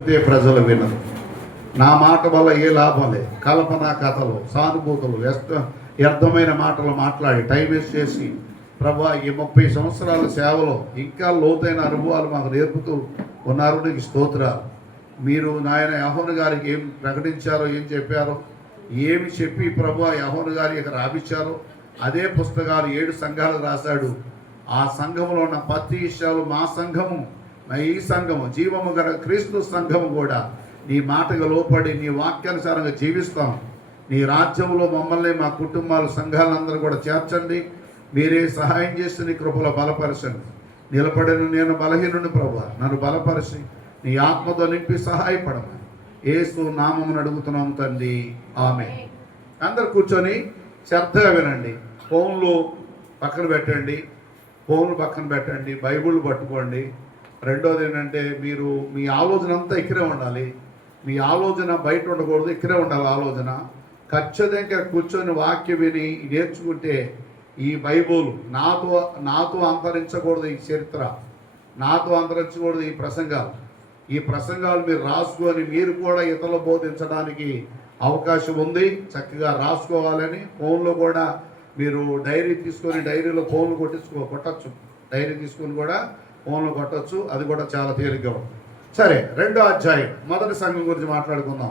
ప్రజలు వినరు. నా మాట వల్ల ఏ లాభం లేదు. కల్పన కథలు, సానుభూతులు, వ్యర్థమైన మాటలు మాట్లాడి టైం వేస్ట్ చేసి ప్రభా ఈ 30 సంవత్సరాల సేవలో ఇంకా లోతైన అనుభవాలు మాకు నేర్పుతూ ఉన్నారు. నీకు స్తోత్రాలు. మీరు నాయన యెహోవా గారికి ఏం ప్రకటించారో, ఏం చెప్పారో, ఏమి చెప్పి ప్రభా యెహోవా గారి ఇక్కడ రాపించారో అదే పుస్తకాలు 7 సంఘాలు రాశాడు. ఆ సంఘంలో ఉన్న ప్రతి విషయాలు మా సంఘము, ఈ సంఘము, జీవము గల క్రీస్తు సంఘము కూడా నీ మాటగా లోపడి నీ వాక్యానుసారంగా జీవిస్తాం. నీ రాజ్యంలో మమ్మల్ని, మా కుటుంబాలు, సంఘాలందరూ కూడా చేర్చండి. మీరే సహాయం చేసి నీ కృపలో బలపరచండి. నిలబడిన నేను బలహీనుని ప్రభువా, నన్ను బలపరిచి నీ ఆత్మతో నింపి సహాయపడమని యేసు నామమును అడుగుతున్నాం తండ్రి, ఆమేన్. అందరు కూర్చొని శ్రద్ధగా వినండి. ఫోన్లు పక్కన పెట్టండి, బైబిల్ పట్టుకోండి. రెండోది ఏంటంటే మీరు మీ ఆలోచన అంతా ఇక్కడే ఉండాలి. మీ ఆలోచన బయట ఉండకూడదు, ఇక్కడే ఉండాలి ఆలోచన. ఖచ్చితంగా కూర్చొని వాక్యం విని నేర్చుకుంటే ఈ బైబుల్ నాతో అంతరించకూడదు. ఈ చరిత్ర నాతో అంతరించకూడదు. ఈ ప్రసంగాలు మీరు రాసుకొని మీరు కూడా ఇతరులు బోధించడానికి అవకాశం ఉంది. చక్కగా రాసుకోవాలని ఫోన్లో కూడా మీరు డైరీ తీసుకొని డైరీలో ఫోన్లు కొట్టచ్చు. డైరీ తీసుకొని కూడా ఫోన్లు కొట్టచ్చు. అది కూడా చాలా తేలిగ్గా ఉంది. సరే, 2వ అధ్యాయం మొదటి సంఘం గురించి మాట్లాడుకుందాం.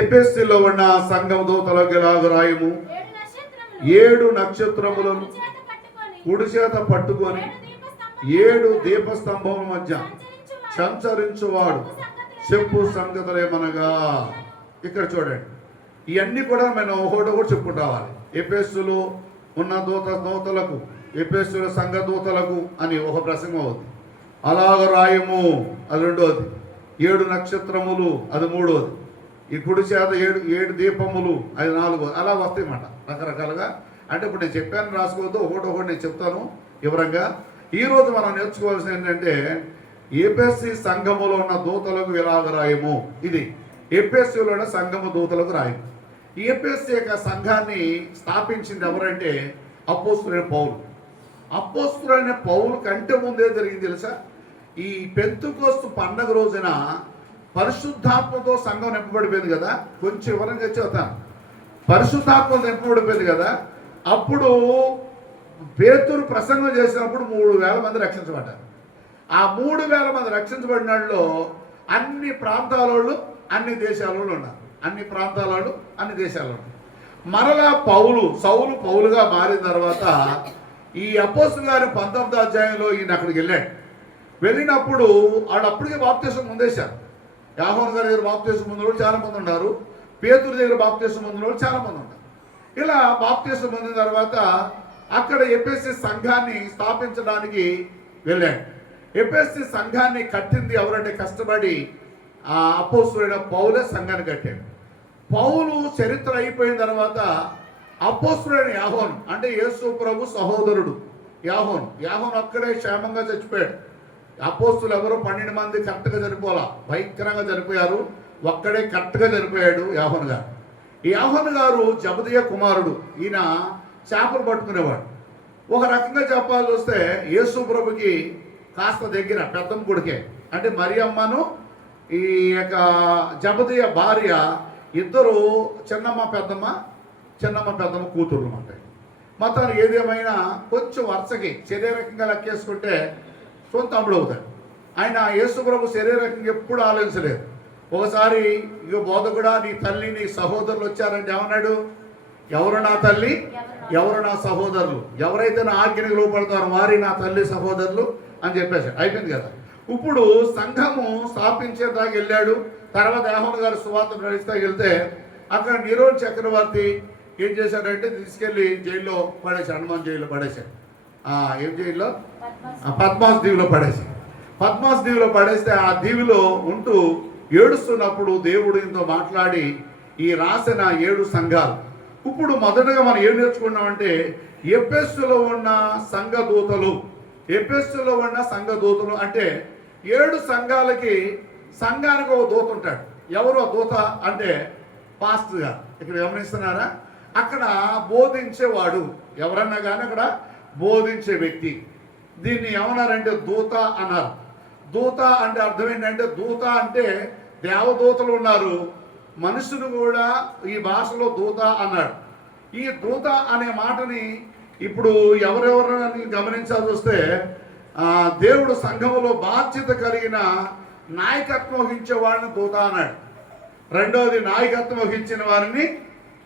ఎఫెసీలో ఉన్న సంఘం దూతలకు ఇలాగు రాయము. 7 నక్షత్రములను కుడి చేత పట్టుకొని 7 దీపస్తంభముల మధ్య సంచరించువాడు చెప్పు సంగతులేమనగా. ఇక్కడ చూడండి, ఇవన్నీ కూడా మనం ఒకటి చెప్పుకుంటూ రావాలి. ఎఫెసీలో ఉన్న దూతలకు, ఎఫెసీల సంఘ దూతలకు అని ఒక ప్రసంగం అవుతుంది. అలాగ రాయము అది 2వది. 7 నక్షత్రములు అది 3వది. ఈ కుడి చేత 7 దీపములు అది 4వది. అలా వస్తాయన్నమాట రకరకాలుగా. అంటే ఇప్పుడు నేను చెప్పాను, రాసుకోవద్దు, ఒకటి నేను చెప్తాను వివరంగా. ఈరోజు మనం నేర్చుకోవాల్సింది ఏంటంటే ఎఫెసీ సంఘములో ఉన్న దూతలకు ఇలాగ రాయము. ఇది ఎఫెసీలో ఉన్న సంఘము దూతలకు రాయము. ఈ ఎఫెసీ యొక్క సంఘాన్ని స్థాపించింది ఎవరంటే అపోస్తలుడైన పౌలు. అపోస్తలుడైన పౌలు కంటే ముందే జరిగింది తెలుసా? ఈ పెంతెకోస్తు పండగ రోజున పరిశుద్ధాత్మతో సంఘం నింపబడిపోయింది కదా. కొంచెం వివరంగా చెబుతాను. పరిశుద్ధాత్మ నింపబడిపోయింది కదా. అప్పుడు పేతురు ప్రసంగం చేసినప్పుడు 3,000 మంది రక్షించబడ్డారు. ఆ 3,000 మంది రక్షించబడిన వాళ్ళలో అన్ని ప్రాంతాల వాళ్ళు, అన్ని దేశాల వాళ్ళు ఉన్నారు. అన్ని ప్రాంతాల వాళ్ళు, అన్ని దేశాల వాళ్ళు. మరలా సౌలు పౌలుగా మారిన తర్వాత ఈ అపోస్తలుల గారి 19వ అధ్యాయంలో ఈయన అక్కడికి వెళ్ళినప్పుడు వాళ్ళు అప్పటికే బాప్తిసం పొందేశారు. యోహాను గారి దగ్గర బాప్తిసం పొందిన వాళ్ళు చాలా మంది ఉన్నారు. పేతురు దగ్గర బాప్తిసం పొందిన వాళ్ళు చాలా మంది ఉన్నారు. ఇలా బాప్తిసం పొందిన తర్వాత అక్కడ ఎఫెసీ సంఘాన్ని స్థాపించడానికి వెళ్ళాడు. ఎఫెసీ సంఘాన్ని కట్టింది ఎవరంటే కష్టపడి ఆ అపోస్తలుడైన పౌలే సంఘాన్ని కట్టాడు. పౌలు చరిత్ర అయిపోయిన తర్వాత అపోస్తలుడైన యాహోను అంటే యేసు ప్రభు సహోదరుడు యాహోను అక్కడే క్షేమంగా చచ్చిపోయాడు. అపోస్తలు ఎవరో 12 మంది కరెక్ట్గా చనిపోలా, భయంకరంగా చనిపోయారు. ఒక్కడే కరెక్ట్గా చనిపోయాడు యాహోను గారు. ఈ యాహోను గారు జబదయి కుమారుడు. ఈయన చేపలు పట్టుకునేవాడు. ఒక రకంగా చెప్పాల్సి వస్తే యేసు ప్రభుకి కాస్త దగ్గర పెద్దమ్మ కొడుకే. అంటే మరియమ్మను ఈ యొక్క జబదయి భార్య ఇద్దరు చిన్నమ్మ పెద్దమ్మ కూతురు అన్నమాట. మొత్తానికి ఏదేమైనా కొంచెం వరుసకి శరీరకంగా లెక్కేసుకుంటే సొంత తమ్ముడు అవుతాడు. ఆయన యేసు ప్రభు శరీరకంగా ఎప్పుడు ఆలోచించలేదు. ఒకసారి ఇక బోధకుడా, నీ తల్లి నీ సహోదరులు వచ్చారంటే ఏమన్నాడు? ఎవరు నా తల్లి, ఎవరు నా సహోదరులు, ఎవరైతే నా ఆజ్ఞకు లోపడతారో వారి నా తల్లి సహోదరులు అని చెప్పేశాడు. అయిపోయింది కదా. ఇప్పుడు సంఘము స్థాపించేదాకా వెళ్ళాడు. తర్వాత యోహాను గారు సువార్త ప్రకటిస్తాకి వెళ్తే అక్కడ నీరోన్ చక్రవర్తి ఏం చేశాడంటే తీసుకెళ్ళి జైల్లో పడేశాడు. హనుమాన్ జైల్లో పడేశాడు. ఏం జైల్లో? పద్మాస్ దీవిలో పడేస్తే ఆ దీవిలో ఉంటూ ఏడుస్తున్నప్పుడు దేవుడు ఇంతో మాట్లాడి ఈ రాసిన 7 సంఘాలు. ఇప్పుడు మొదటగా మనం ఏం నేర్చుకున్నామంటే ఎఫెసీలో ఉన్న సంఘ దూతలు అంటే 7 సంఘానికి ఒక దూత ఉంటాడు. ఎవరో దూత అంటే పాస్టర్ గారు. ఇక్కడ గమనిస్తున్నారా? అక్కడ బోధించేవాడు ఎవరన్నా కానీ అక్కడ బోధించే వ్యక్తి. దీన్ని ఏమన్నారంటే దూత అన్నారు. దూత అంటే అర్థం ఏంటంటే, దూత అంటే దేవదూతలు ఉన్నారు, మనుషులు కూడా ఈ భాషలో దూత అన్నాడు. ఈ దూత అనే మాటని ఇప్పుడు ఎవరెవరిని గమనించాల్సి వస్తే, దేవుడు సంఘములో బాధ్యత కలిగిన నాయకత్వం వహించే వాడిని దూత అన్నాడు. రెండవది, నాయకత్వం వహించిన వారిని,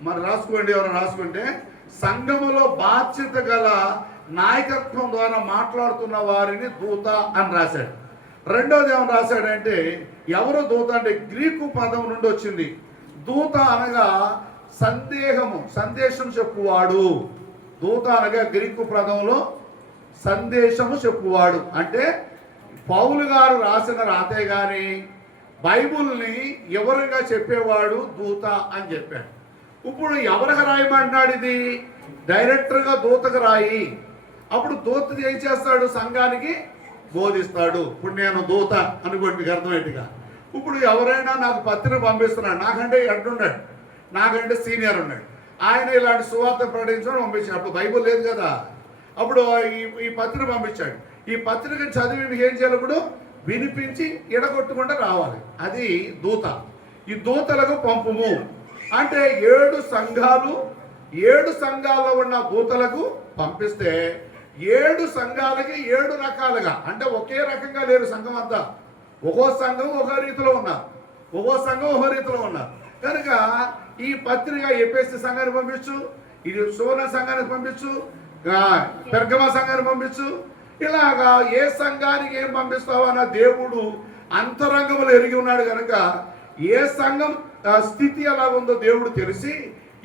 మరి రాసుకోండి, ఎవరు రాసుకుంటే, సంఘములో బాధ్యత గల నాయకత్వం ద్వారా మాట్లాడుతున్న వారిని దూత అని రాశాడు. రెండోది ఏమని రాశాడంటే, ఎవరు దూత అంటే గ్రీకు పదం నుండి వచ్చింది. దూత అనగా సందేశం చెప్పువాడు. దూత అనగా గ్రీకు పదంలో సందేశము చెప్పువాడు. అంటే పౌలు గారు రాసిన రాతే గాని బైబుల్ని ఎవరుగా చెప్పేవాడు దూత అని చెప్పాడు. ఇప్పుడు ఎవరికి రాయమంటున్నాడు? ఇది డైరెక్టర్గా దూతకు రాయి. అప్పుడు దూత ఏం చేస్తాడు? సంఘానికి బోధిస్తాడు. ఇప్పుడు నేను దూత అనుకోండి, మీకు అర్థమయ్యేట్టుగా. ఇప్పుడు ఎవరైనా నాకు పత్రిక పంపిస్తున్నాడు, నాకంటే ఎడ్డున్నాడు, నాకంటే సీనియర్ ఉన్నాడు, ఆయన ఇలాంటి సువార్త ప్రకటించడం పంపించాడు. అప్పుడు బైబుల్ లేదు కదా. అప్పుడు ఈ పత్రిక పంపించాడు. ఈ పత్రికను చదివి మీకు ఏం చేయాలి? ఇప్పుడు వినిపించి ఎడగొట్టకుండా రావాలి. అది దూత. ఈ దూతలకు పంపుము అంటే 7 సంఘాలు, 7 సంఘాల్లో ఉన్న దూతలకు పంపిస్తే 7 సంఘాలకి 7 రకాలుగా, అంటే ఒకే రకంగా లేరు సంఘం అంతా. ఒక్కో సంఘం ఒక రీతిలో ఉన్నారు, ఒక్కో సంఘం ఒక రీతిలో ఉన్నారు. కనుక ఈ పత్రిక ఎఫెసు సంఘానికి పంపించు, ఇది సువర్ణ సంఘానికి పంపించు, పెర్గమ సంఘానికి పంపించు. ఇలాగా ఏ సంఘానికి ఏం పంపిస్తావో అన్న దేవుడు అంతరంగములు ఎరిగి ఉన్నాడు. కనుక ఏ సంఘం స్థితి ఎలా ఉందో దేవుడు తెలిసి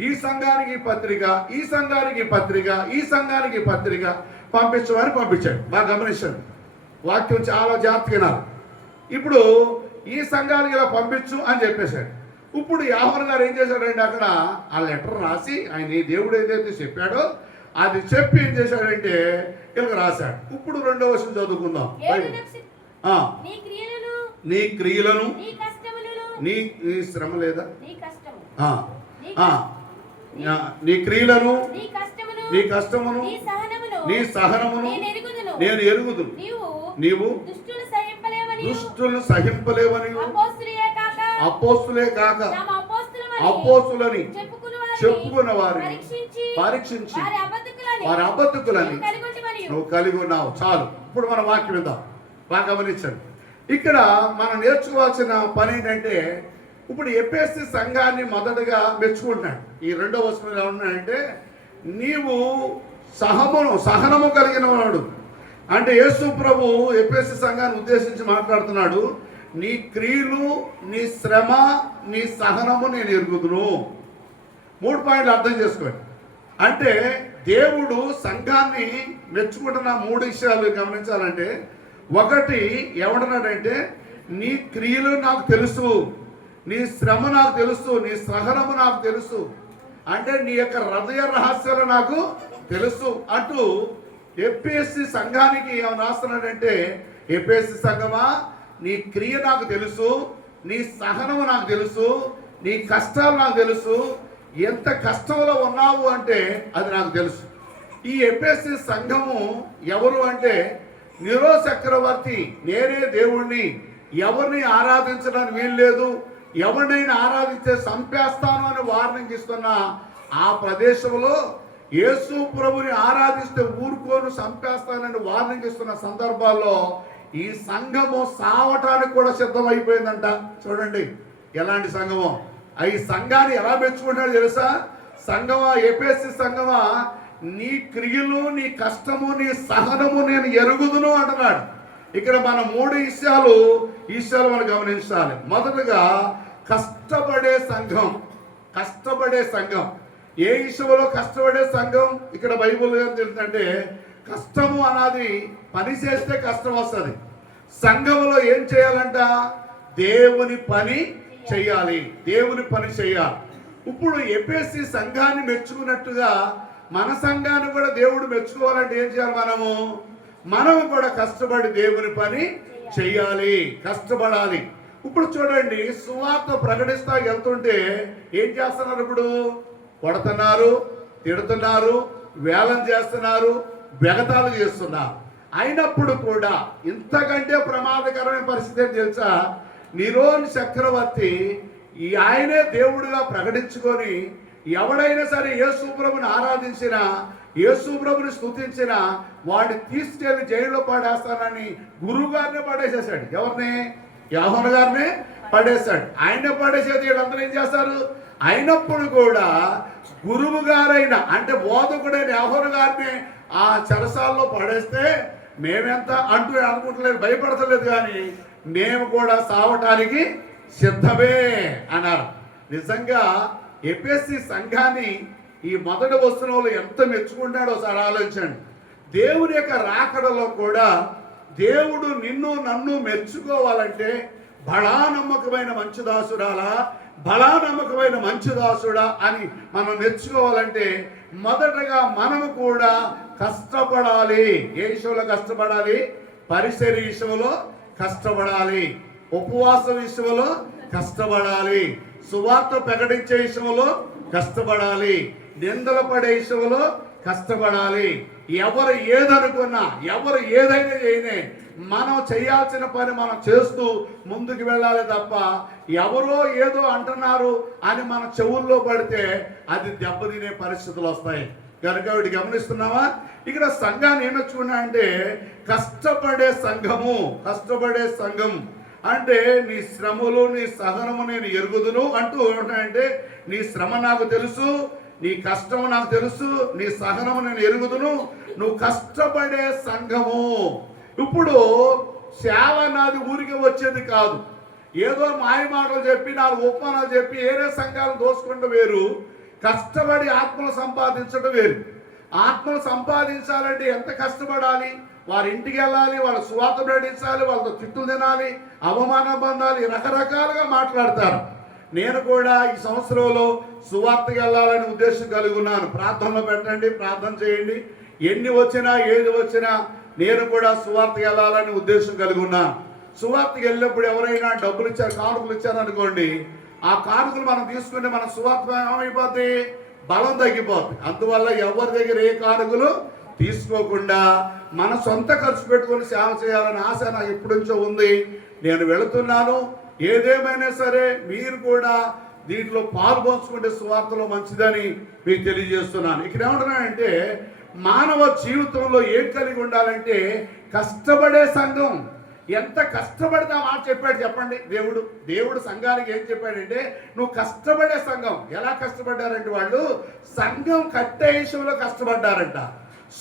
ఈ సంఘానికి పత్రిక, ఈ సంఘానికి పత్రిక, ఈ సంఘానికి పత్రిక పంపించమని పంపించాడు. బాగా గమనించండి, వాక్యం చాలా జాగ్రత్తగా. ఇప్పుడు ఈ సంఘానికి ఇలా పంపించు అని చెప్పేశాడు. ఇప్పుడు యాహోను గారు ఏం చేశాడంటే, అక్కడ ఆ లెటర్ రాసి ఆయన దేవుడు ఏదైతే చెప్పాడో అది చెప్పి ఏం చేశాడంటే ఇలా రాశాడు. ఇప్పుడు 2వ వచనం చదువుకుందాం. నీ క్రియలను, నీ శ్రమ లేదా, నీ క్రియలను, నీ కష్టమును, నీ సహనమును నేను ఎరుగుదును. నీవు దుష్టులను సహింపలేవని అపోస్తులే కాక అపోస్తులని చెప్పుకున్న వారిని పరీక్షించి వారి అబద్ధకులని నువ్వు కలిగి ఉన్నావు. చాలు. ఇప్పుడు మన వాక్యం విందాం. బాగా గమనించండి. ఇక్కడ మనం నేర్చుకోవాల్సిన పని ఏంటంటే, ఇప్పుడు ఎఫెసు సంఘాన్ని మొదటగా మెచ్చుకుంటున్నాడు. ఈ 2వ వచనం ఎలా ఉన్నాడంటే, నీవు సహనము కలిగిన వాడు. అంటే యేసు ప్రభు ఎఫెసు సంఘాన్ని ఉద్దేశించి మాట్లాడుతున్నాడు. నీ క్రియలు, నీ శ్రమ, నీ సహనము నేను ఎరుగుదును. 3 పాయింట్లు అర్థం చేసుకోండి. అంటే దేవుడు సంఘాన్ని మెచ్చుకుంటున్న 3 విషయాలు గమనించాలంటే, ఒకటి ఏమంటున్నాడంటే, నీ క్రియలు నాకు తెలుసు, నీ శ్రమ నాకు తెలుసు, నీ సహనము నాకు తెలుసు, అంటే నీ యొక్క హృదయ రహస్యాలు నాకు తెలుసు అంటూ ఎఫెసు సంఘానికి ఏమని రాస్తున్నాడంటే, ఎఫెసు సంఘమా, నీ క్రియ నాకు తెలుసు, నీ సహనము నాకు తెలుసు, నీ కష్టాలు నాకు తెలుసు, ఎంత కష్టంలో ఉన్నావు అంటే అది నాకు తెలుసు. ఈ ఎఫెసు సంఘము ఎవరు అంటే, నీరో చక్రవర్తి నేనే దేవుణ్ణి, ఎవరిని ఆరాధించడానికి వీలు లేదు, ఎవరినైనా ఆరాధించే చంపేస్తాను అని వార్నింగ్ ఇస్తున్న ఆ ప్రదేశంలో యేసు ప్రభుని ఆరాధిస్తే ఊరుకోను, చంపేస్తానని వార్నింగ్ ఇస్తున్న సందర్భాల్లో ఈ సంఘము సావటానికి కూడా సిద్ధమైపోయిందంట. చూడండి ఎలాంటి సంఘమో. ఈ సంఘాన్ని ఎలా మెచ్చుకుంటాడో తెలుసా? సంఘమా, ఎఫెసు సంఘమా, నీ క్రియలు, నీ కష్టము, నీ సహనము నేను ఎరుగుదును అంటున్నాడు. ఇక్కడ మనం 3 విషయాలు మనం గమనించాలి. మొదటగా కష్టపడే సంఘం. కష్టపడే సంఘం. ఏ విషయంలో కష్టపడే సంఘం ఇక్కడ బైబిల్ తెలుస్తుందంటే, కష్టము అన్నది పని చేస్తే కష్టం వస్తుంది. సంఘంలో ఏం చేయాలంట? దేవుని పని చెయ్యాలి, దేవుని పని చెయ్యాలి. ఇప్పుడు ఎఫెసు సంఘాన్ని మెచ్చుకున్నట్టుగా మన సంఘాన్ని కూడా దేవుడు మెచ్చుకోవాలంటే ఏం చేయాలి? మనము కూడా కష్టపడి దేవుని పని చెయ్యాలి, కష్టపడాలి. ఇప్పుడు చూడండి, సువార్త ప్రకటిస్తా వెళ్తుంటే ఏం చేస్తున్నారు? ఇప్పుడు కొడుతున్నారు, తిడుతున్నారు, వేలం చేస్తున్నారు, బెగతాలు చేస్తున్నారు. అయినప్పుడు కూడా ఇంతకంటే ప్రమాదకరమైన పరిస్థితి ఏంటి తెలుసా? నిరోన్ చక్రవర్తి ఆయనే దేవుడిగా ప్రకటించుకొని ఎవడైనా సరే యేసు ప్రభుని ఆరాధించినా, యేసు ప్రభుని స్తుతించినా వాడిని తీసుకెళ్లి జైల్లో పడేస్తానని గురువు గారినే పడేసేసాడు. ఎవరిని? యోహాను గారినే పడేశాడు. ఆయన పడేసేది వీళ్ళందరూ ఏం చేస్తారు? అయినప్పుడు కూడా గురువు గారైన అంటే బోధకుడైన యోహాను గారిని ఆ చెరసాల్లో పడేస్తే మేమెంత అంటూ అనుకుంటలేదు, భయపడతలేదు, కానీ మేము కూడా సావటానికి సిద్ధమే అన్నారు. నిజంగా ఎఫెసీ సంఘాన్ని ఈ మొదటి వచనంలో ఎంత మెచ్చుకుంటాడో ఒకసారి ఆలోచించండి. దేవుని యొక్క రాకడలో కూడా దేవుడు నిన్ను నన్ను మెచ్చుకోవాలంటే బడా నమ్మకమైన మంచి దాసుడాలా, బలా నమ్మకమైన మంచి దాసుడా అని మనం మెచ్చుకోవాలంటే మొదటగా మనము కూడా కష్టపడాలి. ఏ విషయంలో కష్టపడాలి? పరిసర విషయంలో కష్టపడాలి, ఉపవాస విషయంలో కష్టపడాలి, సువార్త ప్రకటించే విషయంలో కష్టపడాలి, నిందలు పడే విషయంలో కష్టపడాలి. ఎవరు ఏదనుకున్నా, ఎవరు ఏదైనా చేయనే మనం చేయాల్సిన పని మనం చేస్తూ ముందుకు వెళ్ళాలి తప్ప ఎవరో ఏదో అంటున్నారు అని మన చెవుల్లో పడితే అది దెబ్బతినే పరిస్థితులు వస్తాయి. కనుక వీటి గమనిస్తున్నావా? ఇక్కడ సంఘాన్ని ఏమొచ్చుకున్నా అంటే కష్టపడే సంఘము. కష్టపడే సంఘం అంటే నీ శ్రమలు నీ సహనము నేను ఎరుగుదును అంటూ ఏమంటాయంటే నీ శ్రమ నాకు తెలుసు, నీ కష్టము నాకు తెలుసు, నీ సహనము నేను ఎరుగుదును, నువ్వు కష్టపడే సంఘము. ఇప్పుడు సేవ నాది ఊరికి వచ్చేది కాదు. ఏదో మాయ మాటలు చెప్పి 4 ఉపమానాలు చెప్పి ఏరే సంఘాలు దోసుకుంటూ వేరు, కష్టపడి ఆత్మలు సంపాదించడం వేరు. ఆత్మలు సంపాదించాలంటే ఎంత కష్టపడాలి? వారి ఇంటికి వెళ్ళాలి, వాళ్ళ సువార్త ప్రకటించాలి, వాళ్ళతో తిట్టులు తినాలి, అవమానం పొందాలి, రకరకాలుగా మాట్లాడతారు. నేను కూడా ఈ సంవత్సరంలో సువార్తకి వెళ్ళాలని ఉద్దేశం కలిగి ఉన్నాను. ప్రార్థనలో పెట్టండి, ప్రార్థన చేయండి. ఎన్ని వచ్చినా ఏది వచ్చినా నేను కూడా సువార్తకి వెళ్ళాలని ఉద్దేశం కలిగి ఉన్నాను. సువార్తకి వెళ్ళినప్పుడు ఎవరైనా డబ్బులు ఇచ్చారు, కానుకలు ఇచ్చారు అనుకోండి, ఆ కానుకలు మనం తీసుకుంటే మన సువార్త ఏమైపోద్ది? బలం తగ్గిపోతుంది. అందువల్ల ఎవరి దగ్గర ఏ కానుకలు తీసుకోకుండా మన సొంత ఖర్చు పెట్టుకొని సేవ చేయాలని ఆశ నాకు ఎప్పటి నుంచో ఉంది. నేను వెళుతున్నాను. ఏదేమైనా సరే మీరు కూడా దీంట్లో పాల్పంచుకుంటే సువార్తలో మంచిదని మీకు తెలియజేస్తున్నాను. ఇక్కడ ఏమంటున్నానంటే మానవ జీవితంలో ఏం కలిగి ఉండాలంటే కష్టపడే సంఘం. ఎంత కష్టపడితే మాట చెప్పాడు చెప్పండి దేవుడు సంఘానికి ఏం చెప్పాడంటే నువ్వు కష్టపడే సంఘం. ఎలా కష్టపడ్డారంటే వాళ్ళు సంఘం కట్టే విషయంలో కష్టపడ్డారంట,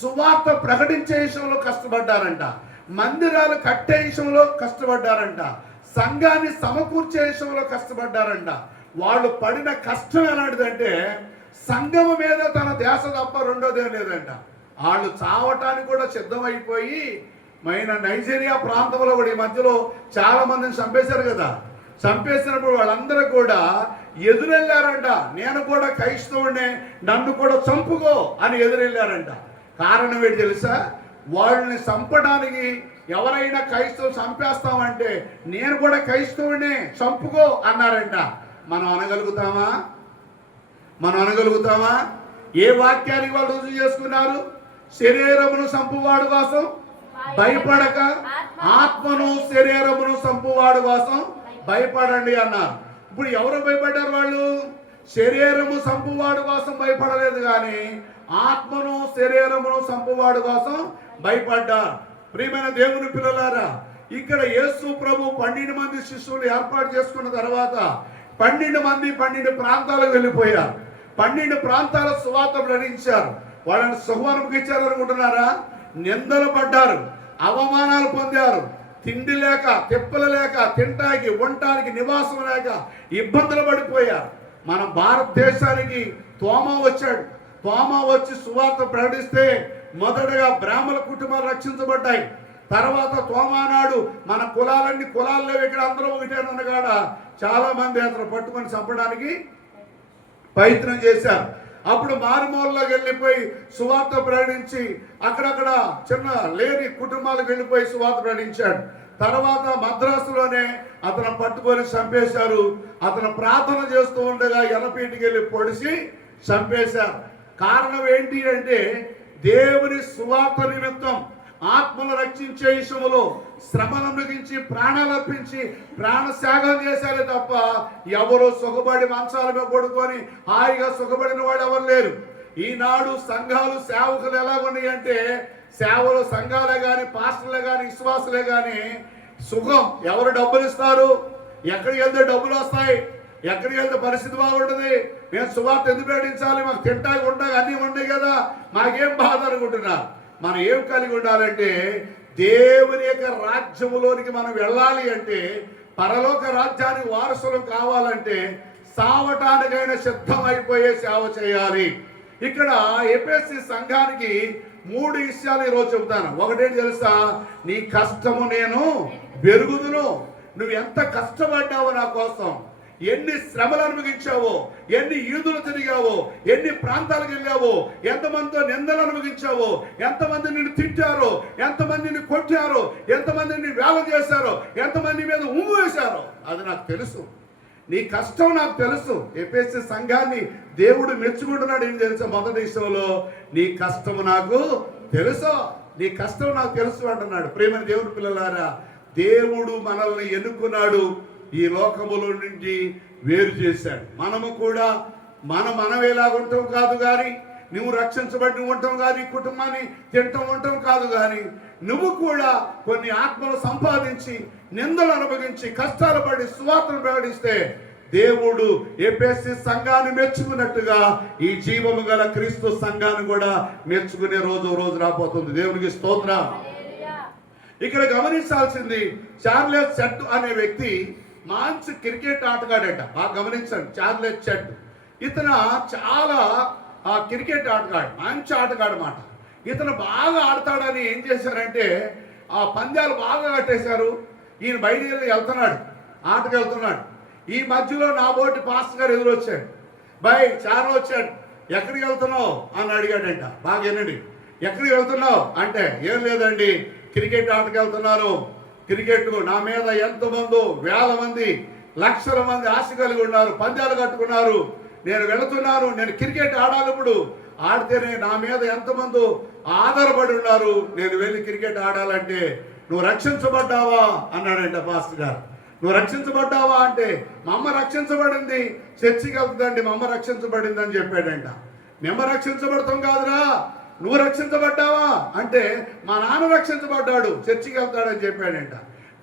సువార్త ప్రకటించే విషయంలో కష్టపడ్డారంట, మందిరాలు కట్టే విషయంలో కష్టపడ్డారంట, సంఘాన్ని సమకూర్చే విషయంలో కష్టపడ్డారంట. వాళ్ళు పడిన కష్టం ఎలాంటిదంటే సంఘం మీద తన ధ్యాస తప్ప రెండోదే లేదంట. వాళ్ళు చావటానికి కూడా సిద్ధమైపోయి నైజీరియా ప్రాంతంలో కూడా ఈ మధ్యలో చాలా మందిని చంపేశారు కదా. చంపేసినప్పుడు వాళ్ళందరూ కూడా ఎదురెళ్ళారంట. నేను కూడా క్రైస్తవుడినే, నన్ను కూడా చంపుకో అని ఎదురెళ్ళారంట. కారణం ఏంటి తెలుసా? వాళ్ళని చంపడానికి ఎవరైనా క్రైస్తవులు చంపేస్తామంటే నేను కూడా క్రైస్తవుడినే, చంపుకో అన్నారంట. మనం అనగలుగుతామా? ఏ వాక్యానికి వాళ్ళు రుజువు చేసుకున్నారు? శరీరమును చంపువాడు కోసం భయపడక ఆత్మను శరీరమును చంపువాడు కోసం భయపడండి అన్నారు. ఇప్పుడు ఎవరు భయపడ్డారు? వాళ్ళు శరీరము చంపువాడు కోసం భయపడలేదు, కానీ ఆత్మను శరీరమును చంపువాడు కోసం భయపడ్డారు. ప్రియమైన దేవుని పిల్లలారా, ఇక్కడ యేసు ప్రభు 12 మంది శిష్యులు ఏర్పాటు చేసుకున్న తర్వాత 12 మంది 12 ప్రాంతాలకు వెళ్ళిపోయారు. 12 ప్రాంతాల సువార్త ప్రకటించారు. వాళ్ళని సువార్తకు ఇచ్చారు అనుకుంటున్నారా? నిందలు పడ్డారు, అవమానాలు పొందారు, తిండి లేక తిప్పలు లేక తినటానికి ఉండటానికి నివాసం లేక ఇబ్బందులు పడిపోయారు. మన భారతదేశానికి తోమా వచ్చాడు. తోమా వచ్చి సువార్త ప్రకటిస్తే మొదటగా బ్రాహ్మణ కుటుంబాలు రక్షించబడ్డాయి. తర్వాత తోమా నాడు మన కులాలు లేవు, ఇక్కడ అందరూ ఒకటేనన్నగాడ చాలా మంది అతను పట్టుకొని చంపడానికి ప్రయత్నం చేశారు. అప్పుడు మారుమూలలోకి వెళ్ళిపోయి సువార్త ప్రకటించి అక్కడక్కడ చిన్న లేని కుటుంబాలకు వెళ్ళిపోయి సువార్త ప్రకటించాడు. తర్వాత మద్రాసులోనే అతను పట్టుకొని చంపేశారు. అతను ప్రార్థన చేస్తూ ఉండగా ఎనపీటికి వెళ్ళి పొడిచి చంపేశారు. కారణం ఏంటి అంటే దేవుని సువార్త నిమిత్తం ఆత్మను రక్షించే విషయంలో శ్రమను ముగించి ప్రాణాలు అర్పించి ప్రాణత్యాగం చేశారే తప్ప ఎవరో సుఖపడి మంచాల మీద పడుకొని హాయిగా సుఖపడిన వాడు ఎవరు లేరు. ఈనాడు సంఘాలు సేవకులు ఎలా ఉన్నాయి అంటే, సేవలు సంఘాలే కానీ పాస్టర్లే కానీ విశ్వాసులే కానీ సుఖం. ఎవరు డబ్బులు ఇస్తారు, ఎక్కడికి వెళ్తే డబ్బులు వస్తాయి, ఎక్కడికి వెళ్తే పరిస్థితి బాగుంటుంది, మేము సువార్త ఎందుకు ప్రకటించాలి, మాకు తింటాకి ఉంటాయి అన్నీ ఉన్నాయి కదా, మాకేం బాధ అనుకుంటున్నారు. మనం ఏం కలిగి ఉండాలంటే, దేవుని యొక్క రాజ్యములోనికి మనం వెళ్ళాలి అంటే, పరలోక రాజ్యానికి వారసులం కావాలంటే సావటానికైనా సిద్ధమైపోయే సేవ చేయాలి. ఇక్కడ ఎఫెసీ సంఘానికి 3 విషయాలు ఈరోజు చెబుతాను. ఒకటేంటి తెలుసా, నీ కష్టము నేను పెరుగుదును. నువ్వు ఎంత కష్టపడ్డావో నా కోసం, ఎన్ని శ్రమలు అనుభవించావో, ఎన్ని ఈదులు తిరిగావో, ఎన్ని ప్రాంతాలకు వెళ్ళావో, ఎంతమందితో నిందలు అనుభవించావో, ఎంతమంది నిన్ను తిట్టారో, ఎంతమంది నిన్ను కొట్టారో, ఎంతమంది నిన్ను వేల చేశారో, ఎంతమంది మీద ఉమ్ము వేశారో, అది నాకు తెలుసు. నీ కష్టం నాకు తెలుసు. ఎఫెసీ సంఘాన్ని దేవుడు మెచ్చుకుంటున్నాడు. ఏం తెలుసా, మొదటి విషయంలో నీ కష్టము నాకు తెలుసు, నీ కష్టం నాకు తెలుసు అంటున్నాడు. ప్రేమని దేవుని పిల్లలారా, దేవుడు మనల్ని ఎన్నుకున్నాడు, ఈ లోకముల నుండి వేరు చేశాడు. మనము కూడా మనమేలాగా ఉంటాం కాదు కానీ, నువ్వు రక్షించబడి ఉంటాం కాదు, ఈ కుటుంబాన్ని తింటాం ఉంటాం కాదు కానీ, నువ్వు కూడా కొన్ని ఆత్మలు సంపాదించి నిందలు అనుభవించి కష్టాలు పడి సువార్తను ప్రకటిస్తే దేవుడు ఎఫెసీ సంఘాన్ని మెచ్చుకున్నట్టుగా ఈ జీవము గల క్రీస్తు సంఘాన్ని కూడా మెచ్చుకునే రోజు రాబోతుంది. దేవునికి స్తోత్రం. ఇక్కడ గమనించాల్సింది, చార్లెస్ చెట్ అనే వ్యక్తి మంచి క్రికెట్ ఆటగాడట. బాగా గమనించండి, చార్లెస్ చెట్ ఇతను చాలా క్రికెట్ ఆటగాడు, మంచి ఆటగాడు మాట. ఇతను బాగా ఆడతాడని ఏం చేశారంటే, ఆ పందాలు బాగా కట్టేశారు. ఈయన బయటికి వెళ్తున్నాడు, ఆటకు వెళ్తున్నాడు. ఈ మధ్యలో నా బోటి పాస్టర్ గారు ఎదురొచ్చాడు. బాయ్ చాలా వచ్చాడు, ఎక్కడికి వెళ్తున్నావు అని అడిగాడంట. బాగా వినండి, ఎక్కడికి వెళ్తున్నావు అంటే, ఏం లేదండి క్రికెట్ ఆటకు వెళ్తున్నాను. క్రికెట్ నా మీద ఎంతమందో వేల మంది లక్షల మంది ఆశ కలిగి ఉన్నారు, పందాలు కట్టుకున్నారు. నేను వెళుతున్నాను, నేను క్రికెట్ ఆడాలి. ఇప్పుడు ఆడితేనే నా మీద ఎంతమందో ఆధారపడి ఉన్నారు, నేను వెళ్ళి క్రికెట్ ఆడాలంటే నువ్వు రక్షించబడ్డావా అన్నాడంట పాస్టర్ గారు. నువ్వు రక్షించబడ్డావా అంటే, మా అమ్మ రక్షించబడింది, చర్చికి వెళ్తుందండి, మా అమ్మ రక్షించబడింది అని చెప్పాడంట. మేము రక్షించబడతాం కాదురా, నువ్వు రక్షించబడ్డావా అంటే, మా నాన్న రక్షించబడ్డాడు, చర్చికి వెళ్తాడని చెప్పాడంట.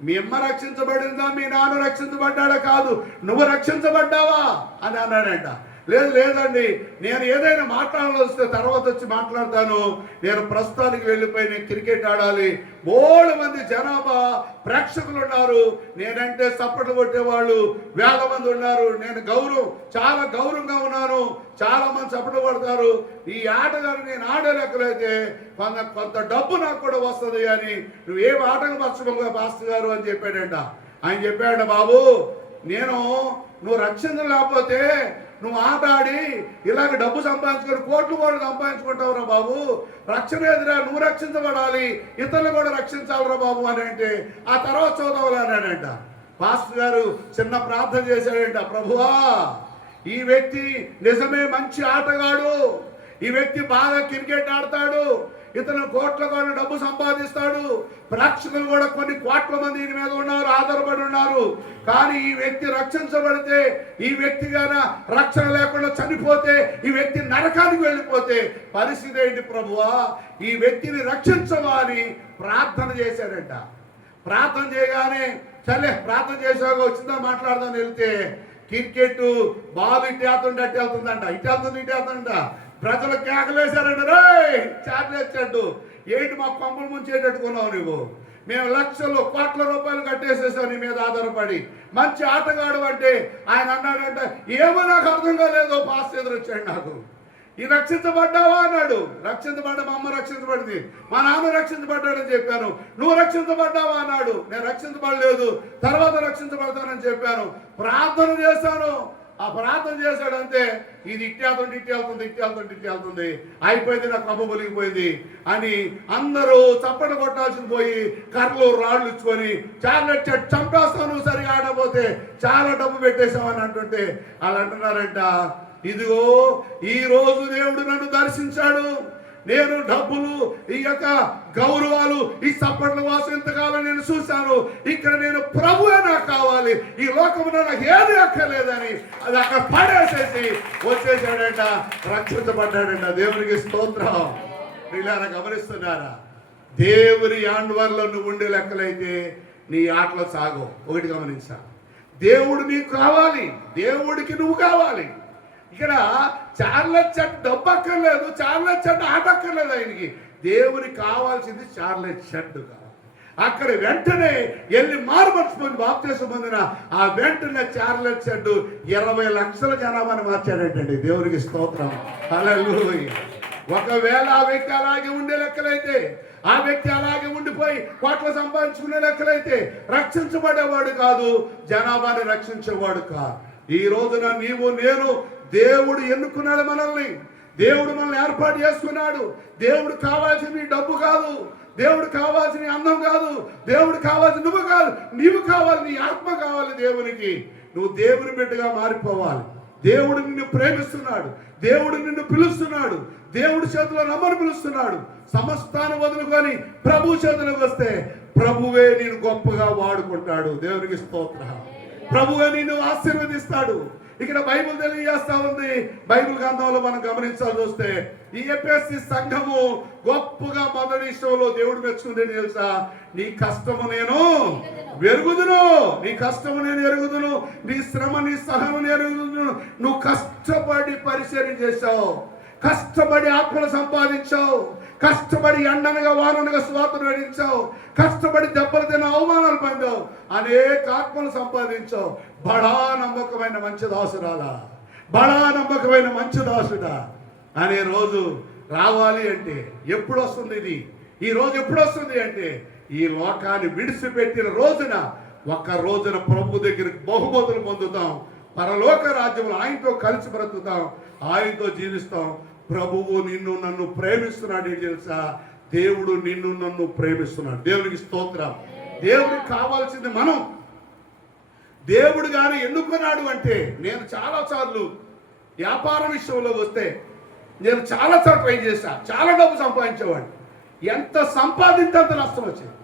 మీ అమ్మ రక్షించబడిందా, మీ నాన్న రక్షించబడ్డాడా కాదు, నువ్వు రక్షించబడ్డావా అని అన్నాడంట. లేదండి, నేను ఏదైనా మాట్లాడాల్సి వస్తే తర్వాత వచ్చి మాట్లాడతాను, నేను ప్రస్తుతానికి వెళ్ళిపోయి నేను క్రికెట్ ఆడాలి. బోడు మంది జనాభా ప్రేక్షకులు ఉన్నారు, నేనంటే సపోర్ట్ కొట్టేవాళ్ళు వేల మంది ఉన్నారు. నేను చాలా గౌరవంగా ఉన్నాను, చాలా మంది సపోర్ట్ కొడతారు. ఈ ఆటగారు నేను ఆడే లెక్కలైతే కొంత డబ్బు నాకు కూడా వస్తుంది అని నువ్వేం ఆటకు మర్చిపోగా పాస్టర్ గారు అని చెప్పాడంట. ఆయన చెప్పాడు, బాబు నువ్వు రక్షణ లేకపోతే నువ్వు ఆట ఆడి ఇలాగ డబ్బు సంపాదించుకొని కోట్లు కూడా సంపాదించుకుంటావురా బాబు, రక్షణ ఎదురా, నువ్వు రక్షించబడాలి, ఇతరులు కూడా రక్షించాలిరా బాబు అని అంటే, ఆ తర్వాత చూద్దాంలే అన్నాడంట. పాస్టర్ గారు చిన్న ప్రార్థన చేశాడంట, ప్రభువా ఈ వ్యక్తి నిజమే మంచి ఆటగాడు, ఈ వ్యక్తి బాగా క్రికెట్ ఆడతాడు, ఇతను కోట్ల కోట్ల డబ్బు సంపాదిస్తాడు, ప్రేక్షకులు కూడా కొన్ని కోట్ల మంది దీని మీద ఉన్నారు, ఆధారపడి ఉన్నారు. కానీ ఈ వ్యక్తి రక్షించబడితే, ఈ వ్యక్తి గాన రక్షణ లేకుండా చనిపోతే, ఈ వ్యక్తి నరకానికి వెళ్ళిపోతే పరిస్థితి ఏంటి ప్రభువా, ఈ వ్యక్తిని రక్షించవా అని ప్రార్థన చేశాడంట. ప్రార్థన చేయగానే సరే ప్రార్థన చేసాక వచ్చిందా మాట్లాడదాం వెళ్తే, క్రికెట్ బాల్ ఇటు వెళ్తుంటే అటు వెళ్తుందంట, ఇటు వెళ్తుందంట. ప్రజలు కేకలేశారంట, రే చార్లెస్ చెట్ ఏంటి మా పంపులు ముంచేటట్టుకున్నావు నువ్వు, మేము లక్షలు కోట్ల రూపాయలు కట్టేసేసావు నీ మీద ఆధారపడి, మంచి ఆటగాడు అంటే. ఆయన అన్నాడంట, ఏమో నాకు అర్థం కాలేదు, పాస్ ఎదురొచ్చాడు నాకు. ఈ రక్షించబడ్డావా అన్నాడు. రక్షించబడ్డా, మా అమ్మ రక్షించబడింది, మా నాన్న రక్షించబడ్డాడని చెప్పాను. నువ్వు రక్షించబడ్డావా అన్నాడు. నేను రక్షించబడలేదు, తర్వాత రక్షించబడతానని చెప్పాను. ప్రార్థన చేశాను, ఆ ప్రార్థన చేశాడంతే, ఇది ఇట్టేళ్తుంది అయిపోయింది, నాకు కబ్బ పొలిగిపోయింది అని అందరూ చప్పట కొట్టాల్సింది పోయి కర్రలు రాళ్ళు ఇచ్చుకొని, చార్లెస్ చెట్ చంపేస్తాను సరిగా ఆడపోతే, చాలా డబ్బు పెట్టేశామని అంటుంటే వాళ్ళు అంటున్నారంట, ఇదిగో ఈ రోజు దేవుడు నన్ను దర్శించాడు, నేను డబ్బులు, ఈ యొక్క గౌరవాలు, ఈ సప్పట్ల వాసు ఇంతకాలం నేను చూశాను. ఇక్కడ నేను ప్రభువే నాకు కావాలి, ఈ లోకంలో నాకు ఏది అక్కర్లేదని అది అక్కడ పడేసేసి వచ్చేసాడంట, రక్షించబడ్డాడంట. దేవునికి స్తోత్రం. వీళ్ళని గమనిస్తున్నారా? దేవుని యాండ్వర్లో నువ్వు ఉండే లెక్కలైతే నీ ఆటలో సాగవు. ఒకటి గమనించా, దేవుడు నీకు కావాలి, దేవుడికి నువ్వు కావాలి. ఇక్కడ చార్లెట్ చెట్టు డబ్బు అక్కర్లేదు, చార్లెట్ చెట్టు ఆట అక్కర్లేదు. ఆయనకి దేవునికి కావాల్సింది చార్లెట్ చెట్టు కావాలి. అక్కడ వెంటనే వెళ్ళి మారుమర్చిపోయింది బాప్తిసం పొందిన ఆ వెంటనే చార్లెట్ చెట్టు 20 లక్షల జనాభాని మార్చాడంటండి. దేవునికి స్తోత్రం. హల్లెలూయా. ఒకవేళ ఆ వ్యక్తి అలాగే ఉండే లెక్కలైతే, ఆ వ్యక్తి అలాగే ఉండిపోయి కోట్లు సంపాదించుకునే లెక్కలైతే రక్షించబడేవాడు కాదు, జనాభాని రక్షించేవాడు కాదు. ఈ రోజున నీవు నేను దేవుడు ఎన్నుకున్నాడు మనల్ని, దేవుడు మనల్ని ఏర్పాటు చేసుకున్నాడు. దేవుడు కావాల్సిన డబ్బు కాదు, దేవుడు కావాల్సిన అందం కాదు, దేవుడు కావాల్సిన నువ్వు కాదు, నీవు కావాలి, నీ ఆత్మ కావాలి. దేవునికి నువ్వు దేవుని బిడ్డగా మారిపోవాలి. దేవుడు నిన్ను ప్రేమిస్తున్నాడు, దేవుడు నిన్ను పిలుస్తున్నాడు, దేవుడి చేతిలో నమ్మని పిలుస్తున్నాడు. సమస్తాన్ని వదులుకొని ప్రభు చేతులకు వస్తే ప్రభువే నేను గొప్పగా వాడుకుంటాడు. దేవునికి స్తోత్రం. ప్రభువే నిన్ను ఆశీర్వదిస్తాడు. ఇక్కడ బైబిల్ తెలియజేస్తా ఉంది. బైబిల్ గ్రంథంలో మనం గమనించాల్సి వస్తే ఈ ఎఫెసీ సంఘము గొప్పగా మొదటి విషయంలో దేవుడు మెచ్చుకుంటే తెలుసా, నీ కష్టము నేను ఎరుగుదును, నీ కష్టము నేను ఎరుగుదును, నీ శ్రమ నీ సహనం నేను ఎరుగుదును. నువ్వు కష్టపడి పరిచర్య చేశావు, కష్టపడి ఆత్మలు సంపాదించావు, కష్టపడి ఎండనగా వాననగా స్వాతంత్రం నడిచావు, కష్టపడి దెబ్బలు తిన్న అవమానాలు పొందావు, అనేక ఆత్మలు సంపాదించావు. బడా నమ్మకమైన మంచి దాసురాలా, బడా నమ్మకమైన మంచి దాసుడా అనే రోజు రావాలి అంటే ఎప్పుడు వస్తుంది? ఇది ఈ రోజు ఎప్పుడు వస్తుంది అంటే ఈ లోకాన్ని విడిచిపెట్టిన రోజున, ఒక్క రోజున ప్రభు దగ్గరికి బహుమతులు పొందుతాం, పరలోక రాజ్యంలో ఆయనతో కలిసి బ్రతుకుతాం, ఆయనతో జీవిస్తాం. ప్రభువు నిన్ను నన్ను ప్రేమిస్తున్నాడు. ఏం తెలుసా, దేవుడు నిన్ను నన్ను ప్రేమిస్తున్నాడు. దేవునికి స్తోత్రం. దేవుడికి కావాల్సింది మనం. దేవుడు గాని ఎన్నుకున్నాడు అంటే, నేను చాలాసార్లు వ్యాపార విషయంలో వస్తే నేను చాలాసార్లు ట్రై చేశా, చాలా డబ్బు సంపాదించేవాడిని. ఎంత సంపాదించే అంత నష్టం వచ్చింది.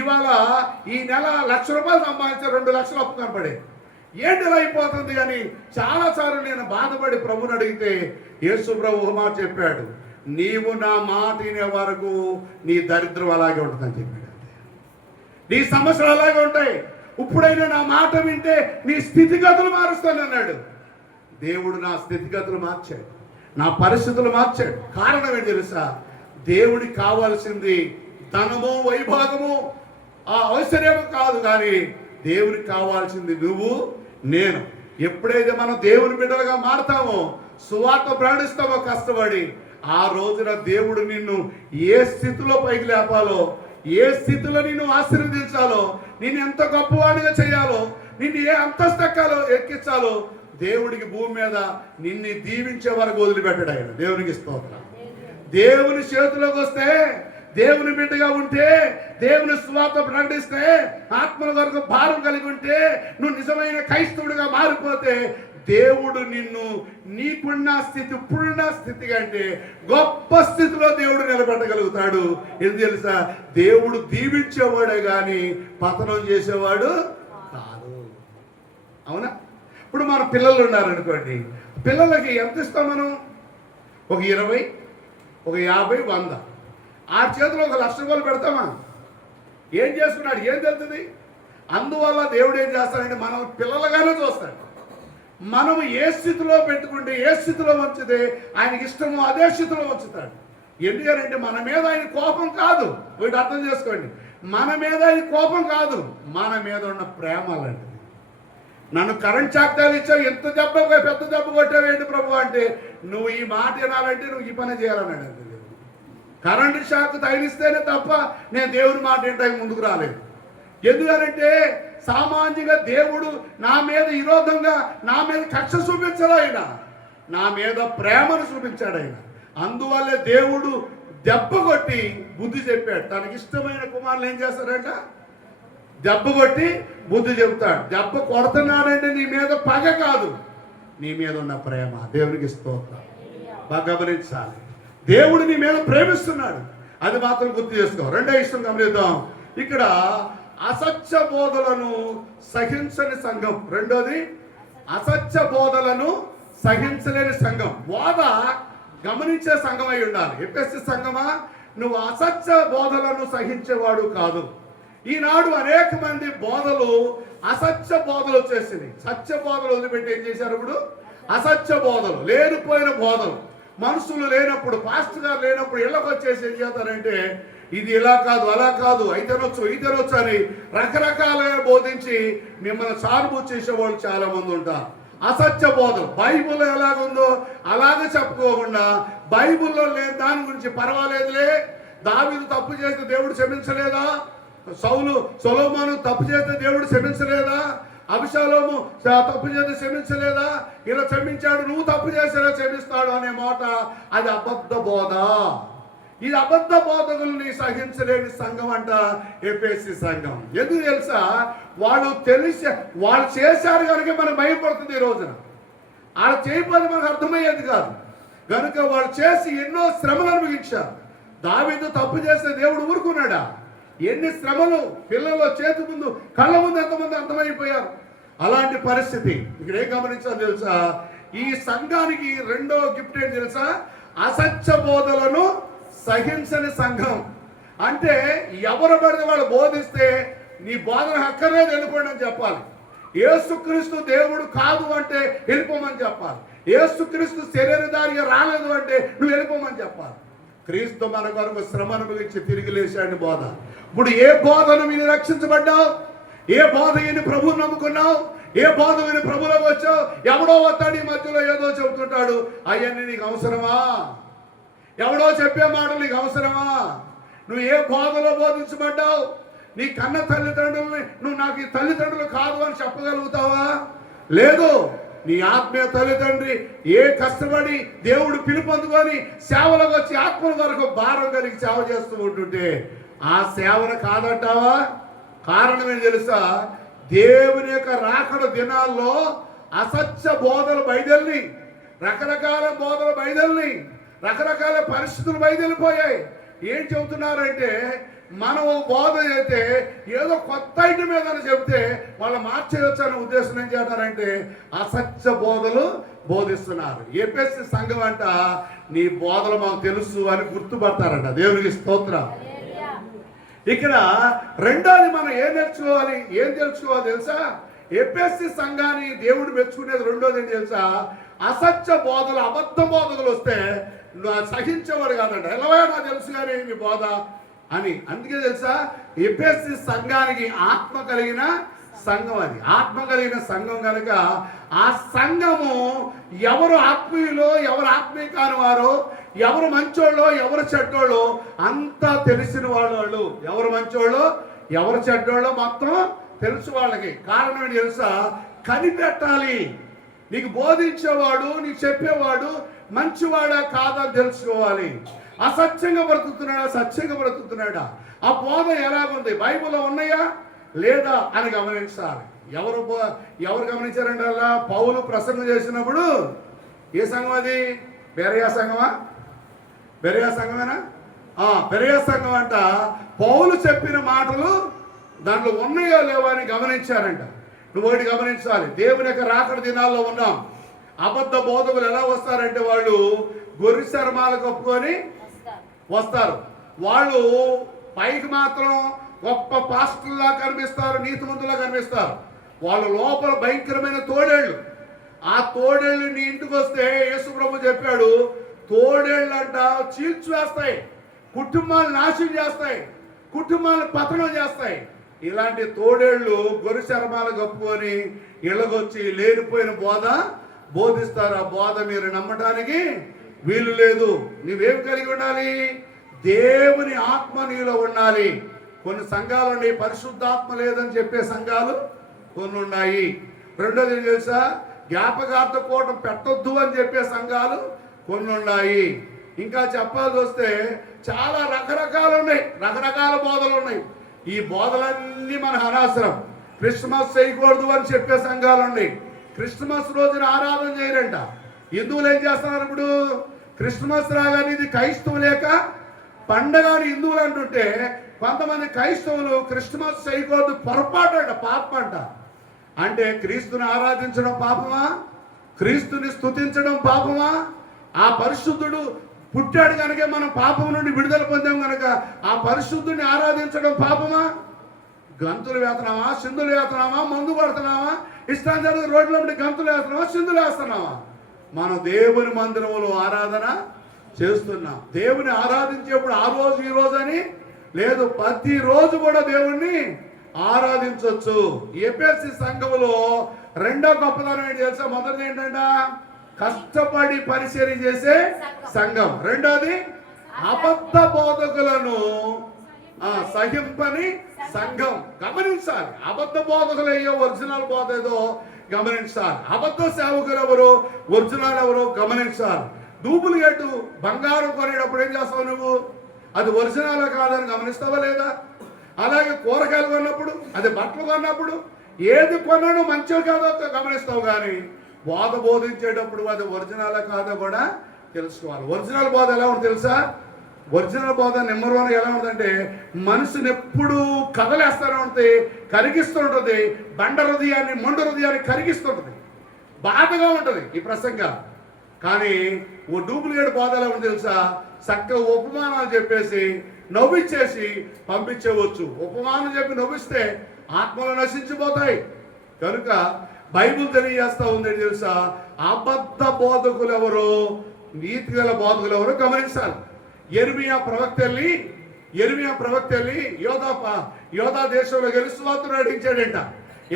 ఇవాళ ఈ నెల 1,00,000 రూపాయలు సంపాదించే 2 లక్షలు అప్పు కనపడే ఏంటి ఇలా అయిపోతుంది అని చాలాసార్లు నేను బాధపడి ప్రభుని అడిగితే యేసు ప్రభు ఒక మాట చెప్పాడు, నీవు నా మాట వినే వరకు నీ దరిద్రం అలాగే ఉంటుందని చెప్పాడు. నీ సమస్యలు అలాగే ఉంటాయి, ఇప్పుడైనా నా మాట వింటే నీ స్థితిగతులు మారుస్తానన్నాడు. దేవుడు నా స్థితిగతులు మార్చాడు, నా పరిస్థితులు మార్చాడు. కారణం ఏంటి తెలుసా, దేవుడికి కావాల్సింది ధనము వైభాగము ఆ ఐశ్వర్యము కాదు, కానీ దేవునికి కావాల్సింది నువ్వు నేను. ఎప్పుడైతే మనం దేవుని బిడ్డలుగా మారుతామో, సువార్త ప్రకటిస్తామో కష్టపడి, ఆ రోజున దేవుడు నిన్ను ఏ స్థితిలో పైకి లేపాలో, ఏ స్థితిలో నిన్ను ఆశీర్వదించాలో, నిన్ను ఎంత గొప్పవాడిగా చేయాలో, నిన్ను ఏ అంతస్తు ఎక్కించాలో దేవుడికి భూమి మీద నిన్ను దీవించే వరకు వదిలిపెట్టాడు ఆయన. దేవునికి స్తోత్రం. దేవుని చేతిలోకి వస్తే, దేవుని బిడ్డగా ఉంటే, దేవుని స్వార్థ ప్రకటిస్తే, ఆత్మల వరకు భారం కలిగి ఉంటే, నువ్వు నిజమైన క్రైస్తవుడిగా మారిపోతే దేవుడు నిన్ను నీకున్న స్థితి, ఇప్పుడున్న స్థితి కంటే గొప్ప స్థితిలో దేవుడు నిలబెట్టగలుగుతాడు. ఎందుకు తెలుసా, దేవుడు దీవించేవాడే కానీ పతనం చేసేవాడు కాదు. అవునా? ఇప్పుడు మన పిల్లలు ఉన్నారనుకోండి, పిల్లలకి ఎంత ఇస్తాం మనం? ఒక 20, ఒక 50, 100. ఆ చేతిలో 1,00,000 రూపాయలు పెడతామా? ఏం చేసుకున్నాడు? ఏం తెలుస్తుంది? అందువల్ల దేవుడు ఏం చేస్తాడంటే మనం పిల్లలుగానే చూస్తాడు. మనము ఏ స్థితిలో పెట్టుకుంటే, ఏ స్థితిలో ఉంచితే ఆయనకి ఇష్టమో అదే స్థితిలో ఉంచుతాడు. ఎందుకంటే మన మీద ఆయన కోపం కాదు. వీటి అర్థం చేసుకోండి, మన మీద ఆయన కోపం కాదు, మన మీద ఉన్న ప్రేమ లాంటిది. నన్ను కరెంట్ చాక్తాలు ఇచ్చావు, ఎంత దెబ్బ పెద్ద దెబ్బ కొట్టావు ఏంటి ప్రభు అంటే, నువ్వు ఈ మాట వినాలంటే నువ్వు ఈ పని చేయాలన్నాడు అంతే. కరెంటు షాక్ తగిలిస్తేనే తప్ప నేను దేవుని మాట ఏంటానికి ముందుకు రాలేదు. ఎందుకంటే సామాన్యంగా దేవుడు నా మీద విరోధంగా, నా మీద కక్ష చూపించాడు ఆయన, నా మీద ప్రేమను చూపించాడు ఆయన. అందువల్లే దేవుడు దెబ్బ కొట్టి బుద్ధి చెప్పాడు. తనకి ఇష్టమైన కుమారులు ఏం చేస్తాడంట? దెబ్బ కొట్టి బుద్ధి చెబుతాడు. దెబ్బ కొడుతున్నాడంటే నీ మీద పగ కాదు, నీ మీద ఉన్న ప్రేమ. దేవునికి స్తోత్రం. బాగా గమనించాలి. దేవుడు నీ మీద ప్రేమిస్తున్నాడు, అది మాత్రం గుర్తు చేసుకో. రెండో విషయం గమనిద్దాం. ఇక్కడ అసత్య బోధలను సహించని సంఘం. రెండోది అసత్య బోధలను సహించలేని సంఘం. బోధ గమనించే సంఘం అయి ఉండాలి. ఎఫెసీ సంఘమా, నువ్వు అసత్య బోధలను సహించేవాడు కాదు. ఈనాడు అనేక మంది బోధలు అసత్య బోధలు వచ్చేసింది. సత్య బోధలు వదిలిపెట్టి ఏం చేశారు? ఇప్పుడు అసత్య బోధలు, లేనిపోయిన బోధలు. మనుషులు లేనప్పుడు, పాస్టర్ గారు లేనప్పుడు ఇళ్ళకి వచ్చేసి ఏం చేస్తారంటే ఇది ఇలా కాదు, అలా కాదు, అయితేనొచ్చు అయితేనొచ్చు అని రకరకాలుగా బోధించి మిమ్మల్ని సానుభూతి చేసేవాళ్ళు చాలా మంది ఉంటారు. అసత్య బోధలు. బైబిల్లో ఎలాగుందో అలాగే చెప్పుకోకుండా బైబిల్లో లేని దాని గురించి పర్వాలేదులే, దావీదు తప్పు చేస్తే దేవుడు క్షమించలేదా, సొలొమోను తప్పు చేస్తే దేవుడు క్షమించలేదా, అబ్షాలోము తప్పు చేస్తే క్షమించలేదా, ఇలా క్షమించాడు, నువ్వు తప్పు చేసేలా క్షమిస్తాడు అనే మాట అది అబద్ధ బోధ. ఇది అబద్ధ బోధకుల్ని సహించలేని సంఘం అంట ఎఫెసీ సంఘం. ఎందుకు తెలుసా? వాళ్ళు చేశారు కనుక మనం భయపడుతుంది. ఈ రోజున వాళ్ళు చేయకపోతే మనకు అర్థమయ్యేది కాదు. కనుక వాళ్ళు చేసి ఎన్నో శ్రమలు అనుభవించారు. దావీదు తప్పు చేస్తే దేవుడు ఊరుకున్నాడా? ఎన్ని శ్రమలు పిల్లల చేతి ముందు, కళ్ళ ముందు ఎంతమంది అర్థమైపోయారు. అలాంటి పరిస్థితి. ఇక్కడ ఏం గమనించాలి తెలుసా? ఈ సంఘానికి రెండో గిఫ్ట్ ఏంటి తెలుసా? అసత్య బోధలను సహించని సంఘం. అంటే ఎవరు పడితే వాళ్ళు బోధిస్తే నీ బోధన అక్కర్లేదు, వెళ్ళిపోండి అని చెప్పాలి. యేసుక్రీస్తు దేవుడు కాదు అంటే వెళ్ళిపోమని చెప్పాలి. యేసుక్రీస్తు శరీరధారిగా రాలేదు అంటే నువ్వు వెళ్ళిపోమని చెప్పాలి. క్రీస్తు మన కొరకు శ్రమ అనుభవించి తిరిగి లేచాడు బోధ. ఇప్పుడు ఏ బోధను విని రక్షించబడ్డావు? ఏ బోధ విని ప్రభువుని నమ్ముకున్నావు? ఏ బోధ విని ప్రభులోకి వచ్చావు? ఎవడో వస్తాడు ఈ మధ్యలో ఏదో చెబుతుంటాడు, అవన్నీ నీకు అవసరమా? ఎవడో చెప్పే మాటలు నీకు అవసరమా? నువ్వు ఏ బోధలో బోధించబడ్డావు? నీ కన్న తల్లిదండ్రులని నువ్వు నాకు ఈ తల్లిదండ్రులు కాదు అని చెప్పగలుగుతావా? లేదు. నీ ఆత్మీయ తల్లిదండ్రి ఏ కష్టపడి దేవుడు పిలుపొందుకొని సేవలకు వచ్చి ఆత్మల వరకు భారం కలిగి సేవ చేస్తూ ఉంటుంటే ఆ సేవను కాదంటావా? కారణం ఏం తెలుసా? దేవుని యొక్క రాకడ దినాల్లో అసత్య బోధలు బయలుదేరి, రకరకాల బోధలు బయలుదేరి, రకరకాల పరిస్థితులు బయలుదేరిపోయాయి. ఏం చెబుతున్నారంటే మనం బోధ అయితే ఏదో కొత్త ఐటమ్ ఏదైనా చెబితే వాళ్ళు మార్చేయచ్చు అనే ఉద్దేశం ఏం చేస్తారంటే అసత్య బోధలు బోధిస్తున్నారు. ఎఫెసీ సంఘం అంట నీ బోధలు మాకు తెలుసు అని గుర్తుపడతారంట. దేవునికి స్తోత్రం. ఇక్కడ రెండోది మనం ఏం తెలుసుకోవాలి తెలుసా? ఎఫెసీ సంఘాన్ని దేవుడు మెచ్చుకునేది రెండోది ఏం తెలుసా? అసత్య బోధలు, అబద్ధ బోధకులు వస్తే సహించేవాడు కాదంట. ఎలాగో నాకు తెలుసు కానీ మీ బోధ అని. అందుకే తెలుసా ఎఫెసీ సంఘానికి ఆత్మ కలిగిన సంఘం. అది ఆత్మ కలిగిన సంఘం కనుక ఆ సంఘము ఎవరు ఆత్మీయులో, ఎవరు ఆత్మీయ కాని వారో, ఎవరు మంచోళ్ళో, ఎవరు చెడ్డోళ్ళో అంతా తెలిసిన వాళ్ళు. ఎవరు మంచోళ్ళో, ఎవరు చెడ్డోళ్ళో మొత్తం తెలుసు వాళ్ళకి. కారణం ఏంటి తెలుసా? కనిపెట్టాలి. నీకు బోధించేవాడు, నీకు చెప్పేవాడు మంచివాడా కాదా తెలుసుకోవాలి. అసత్యంగా బ్రతుకుతున్నాడా, సత్యంగా బ్రతుకుతున్నాడా, ఆ బోధ ఎలాగుంది, బైబిల్లో ఉన్నాయా లేదా అని గమనించాలి. ఎవరు గమనించారంటే అలా పౌలు ప్రసంగం చేసినప్పుడు ఏ సంఘం అది? బెరయా సంఘమా? బెరయా సంఘమేనా? బెరయా సంఘం అంట. పౌలు చెప్పిన మాటలు దాంట్లో ఉన్నాయో లేవో అని గమనించారంట. నువ్వు ఒకటి గమనించాలి. దేవుని యొక్క రాకడ దినాల్లో ఉన్నాం. అబద్ధ బోధకులు ఎలా వస్తారంటే వాళ్ళు గొర్రె చర్మాలు కప్పుకొని వస్తారు. వాళ్ళు పైకి మాత్రం గొప్ప పాస్టర్లా కనిపిస్తారు, నీతిమంతులా కనిపిస్తారు. వాళ్ళ లోపల భయంకరమైన తోడేళ్ళు. ఆ తోడేళ్ళు నీ ఇంటికి వస్తే యేసు ప్రభు చెప్పాడు, తోడేళ్ళు అంట చీల్చివేస్తాయి, కుటుంబాలు నాశనం చేస్తాయి, కుటుంబాలను పతనం చేస్తాయి. ఇలాంటి తోడేళ్ళు గొర్రె చర్మాలు కప్పుకొని ఇళ్ళకొచ్చి లేనిపోయిన బోధ బోధిస్తారు. ఆ బోధ మీరు నమ్మటానికి వీలు లేదు. నువ్వేం కలిగి ఉండాలి? దేవుని ఆత్మ నీలో ఉండాలి. కొన్ని సంఘాలు ఉన్నాయి, పరిశుద్ధాత్మ లేదని చెప్పే సంఘాలు కొన్ని ఉన్నాయి. రెండోది ఏం తెలుసా? జ్ఞాపకార్థ కూటం పెట్టొద్దు అని చెప్పే సంఘాలు కొన్ని ఉన్నాయి. ఇంకా చెప్పాల్సి వస్తే చాలా రకరకాలు ఉన్నాయి, రకరకాల బోధలు ఉన్నాయి. ఈ బోధలన్నీ మనకు అనవసరం. క్రిస్మస్ చేయకూడదు అని చెప్పే సంఘాలు ఉన్నాయి. క్రిస్మస్ రోజున ఆరాధన చేయరంట. హిందువులు ఏం చేస్తున్నారు? ఇప్పుడు క్రిస్మస్ రాగానే ఇది క్రైస్తవు లేక పండగ అని హిందువులు అంటుంటే, కొంతమంది క్రైస్తవులు క్రిస్మస్ చేయకూడదు, పొరపాటు అంట, పాపం అంట. అంటే క్రీస్తుని ఆరాధించడం పాపమా? క్రీస్తుని స్తుతించడం పాపమా? ఆ పరిశుద్ధుడు పుట్టాడు కనుక మనం పాపం నుండి విడుదల పొందాం కనుక ఆ పరిశుద్ధుని ఆరాధించడం పాపమా? గంతులు వేస్తున్నావా, సింధులు వేస్తున్నావా, మందు పడుతున్నావా, ఇష్టాంతరం రోడ్ల నుండి గంతులు వేస్తున్నావా, సింధులు వేస్తున్నావా? మనం దేవుని మందిరంలో ఆరాధన చేస్తున్నాం. దేవుని ఆరాధించేప్పుడు ఆ రోజు ఈ రోజు అని లేదు, ప్రతిరోజు కూడా దేవుణ్ణి ఆరాధించవచ్చు. ఎఫెసీ సంఘములో రెండో గొప్పదనం ఏంటి తెలుసా? మొదటిది ఏంటంట, కష్టపడి పరిచర్య చేసే సంఘం. రెండోది అబద్ధ బోధకులను సహింపని సంఘం. గమనించాలి, అబద్ధ బోధకులు అయ్యో ఒరిజినల్ బోధ ఏదో గమనించాలి. అబద్ధ సేవకులు ఎవరు, ఒరిజినల్ ఎవరు గమనించాలి. డూప్లికేట్ బంగారం కొనేటప్పుడు ఏం చేస్తావు నువ్వు? అది ఒరిజినల్ కాదని గమనిస్తావా లేదా? అలాగే కూరగాయలు కొన్నప్పుడు, అది బట్టలు కొన్నప్పుడు, ఏది కొన్నాడో మంచిగా కాదో గమనిస్తావు. కానీ బోధ బోధించేటప్పుడు అది ఒరిజినల్ కాదో కూడా తెలుసుకోవాలి. ఒరిజినల్ బోధ ఎలా ఉంటుంది తెలుసా? ఒరిజినల్ బోధ నెంబర్ 1 ఎలా ఉంటుందంటే, మనిషిని ఎప్పుడు కదలేస్తూనే ఉంటుంది, కరిగిస్తూ ఉంటుంది, బండ హృదయాన్ని మొండ హృదయాన్ని కరిగిస్తుంటుంది, బాధగా ఉంటుంది ఈ ప్రసంగం. కానీ ఓ డూప్లికేట్ బోధ ఎలా ఉంటుంది తెలుసా? చక్కగా ఉపమానాలు చెప్పేసి నవ్విచ్చేసి పంపించేవచ్చు. ఉపమానం చెప్పి నవ్విస్తే ఆత్మలు నశించిపోతాయి. కనుక బైబిల్ తెలియజేస్తా ఉంది తెలుసా? అబద్ధ బోధకులు ఎవరు, నీతి గల బోధకులు ఎవరు గమనించాలి. యెరెమీయా ప్రవక్త వెళ్ళి యోధా దేశంలో గెలుస్తువార్తను నడిచాడంట.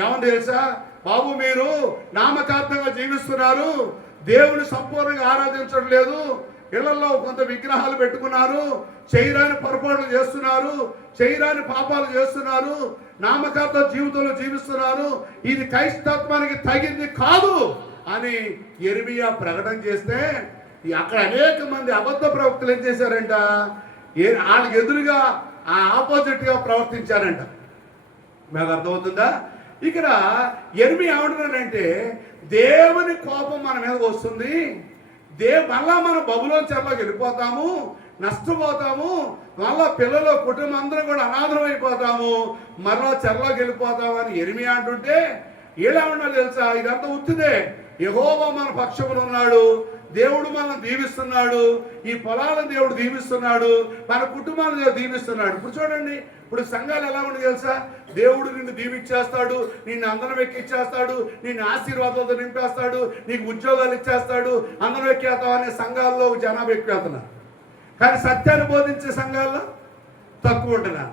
ఏమని తెలుసా? బాబు, మీరు నామకార్థంగా జీవిస్తున్నారు, దేవుని సంపూర్ణంగా ఆరాధించడం లేదు, ఇళ్లలో కొంత విగ్రహాలు పెట్టుకున్నారు, చేయరాని పొరపాట్లు చేస్తున్నారు, చేయరాని పాపాలు చేస్తున్నారు, నామకార్థ జీవితంలో జీవిస్తున్నారు, ఇది క్రైస్తత్వానికి తగింది కాదు అని యెరెమీయా ప్రకటన చేస్తే, అక్కడ అనేక మంది అబద్ధ ప్రవక్తలు ఏం చేశారంట? వాళ్ళకి ఎదురుగా ఆపోజిట్ గా ప్రవర్తించారంట. మీకు అర్థమవుతుందా? ఇక్కడ యెరెమీయా ఏమంటున్నాడంటే, దేవుని కోపం మన మీద వస్తుంది, మళ్ళా మనం బబులోను చెరలోకి వెళ్ళిపోతాము, నష్టపోతాము, మళ్ళా పిల్లలు కుటుంబం అందరం కూడా అనాథరం అయిపోతాము, మరలా చెరలోకి వెళ్ళిపోతాము అని యెరెమీయా అంటుంటే, ఎలా ఉన్నారు తెలుసా? ఇదంతా ఉత్తిదే. యెహోవా మన పక్షమున ఉన్నాడు, దేవుడు మనల్ని దీవిస్తున్నాడు, ఈ పొలాలను దేవుడు దీవిస్తున్నాడు, మన కుటుంబాలను దేవుడు దీవిస్తున్నాడు. ఇప్పుడు చూడండి, ఇప్పుడు సంఘాలు ఎలా ఉంది తెలుసా? దేవుడు నిన్ను దీవిచ్చేస్తాడు, నిన్ను అందరం ఎక్కిచ్చేస్తాడు, నిన్ను ఆశీర్వాదాలతో నింపేస్తాడు, నీకు ఉద్యోగాలు ఇచ్చేస్తాడు, అందరం ఎక్కేస్తావు అనే సంఘాల్లో జనాభా ఎక్కువ వెళ్తున్నారు. కానీ సత్యాన్ని బోధించే సంఘాల్లో తక్కువ ఉంటున్నారు.